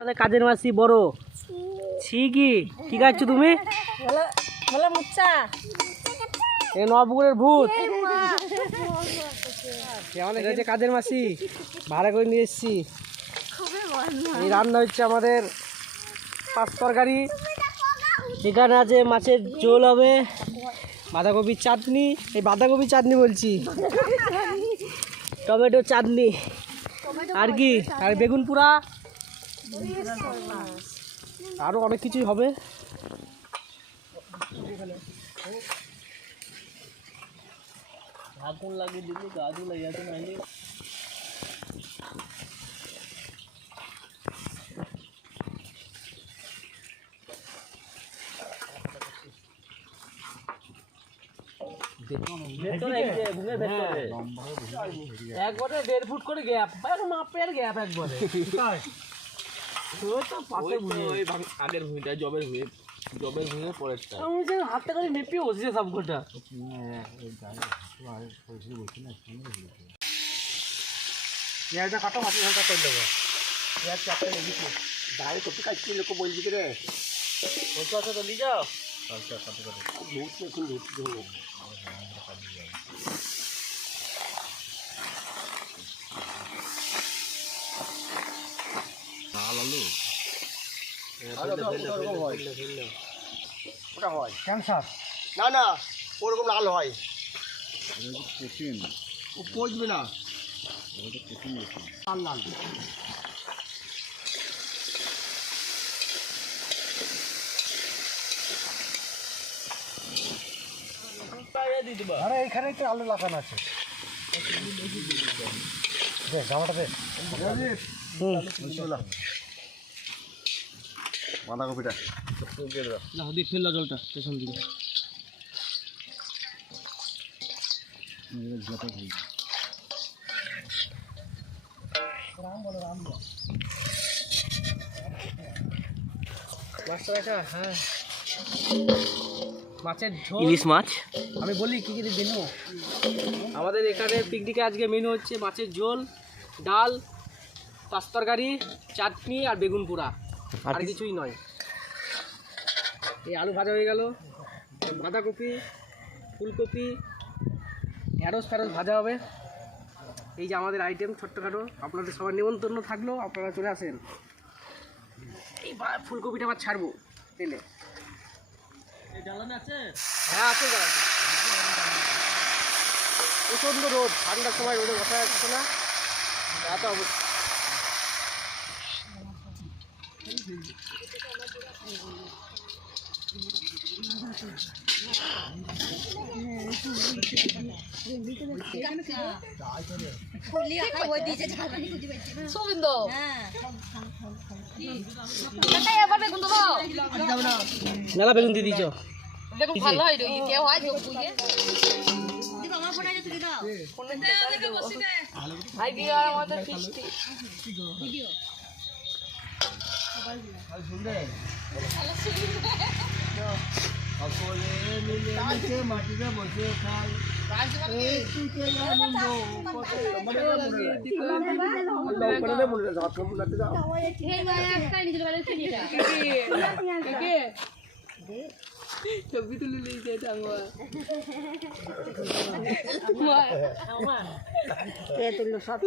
কাজের মাসি বড় ঠিকই ঠিক আছে তুমি এ নবপুরের ভূত আমাদের কাছে কাজের মাসি ভাড়া করে নিয়ে এসেছি। এই রান্না হচ্ছে আমাদের পাঁচ তরকারি, এখানে আছে মাছের ঝোল হবে, বাঁধাকপির চাটনি, এই বাঁধাকপির চাটনি বলছি, টমেটো চাটনি আর কি, আর বেগুন পোড়া, আরও অনেক কিছুই হবে। আগুন লাগিয়ে দিলি আগুন লাগিয়ে নাইলে একবারে 1.5 ফুট করে গ্যাপ, মাপের গ্যাপ একবারে আগের ভূমিটা জবের ভূমি পরেরটা আমি যে হাতে করে মেপে বসেছে সব গোটা পেঁয়াজটা কাটো মাটি ঘন্টা করে দেবো। পেঁয়াজ চারটে লেগেছি দাঁড়িয়ে কপি কাটছি লোক বলছি রে বলতে আছে তো নিয়ে যাও এখন ওটা হয় ক্যান্সার না না ওরকম লাল হয় ও পচবে না লাল লাল আরে এইখানেই তো আলু লাগানো আছে জামাটা দে বাঁধাকপিটা ফেললা জলটা পেছন দিকে হ্যাঁ মাছের ঝোল, ইলিশ মাছ। আমি বলি কী কী মেনু আমাদের এখানে পিকনিকে আজকে মেনু হচ্ছে মাছের ঝোল, ডাল, পাঁচ তরকারি, চাটনি আর বেগুন পোড়া, আর কিছুই নয়। এই আলু ভাজা হয়ে গেল, বাঁধাকপি, ফুলকপি, ঢেঁড়স ভাজা হবে। এই যে আমাদের আইটেম ছোট্টখাটো, আপনাদের সবার নিমন্ত্রণ থাকলেও আপনারা চলে আসেন। এই ফুলকপিটা আবার ছাড়বো তেলে। হ্যাঁ আছে প্রচণ্ড রোদ, ঠান্ডার সময় রোদে বসা যাচ্ছে না, এত অবস্থা। মেলা বেগুন দিয়ে দিছ ভালো হয় কেউ হয় মাটিতে বসে খাই ছবি তুলে নিয়েছে সব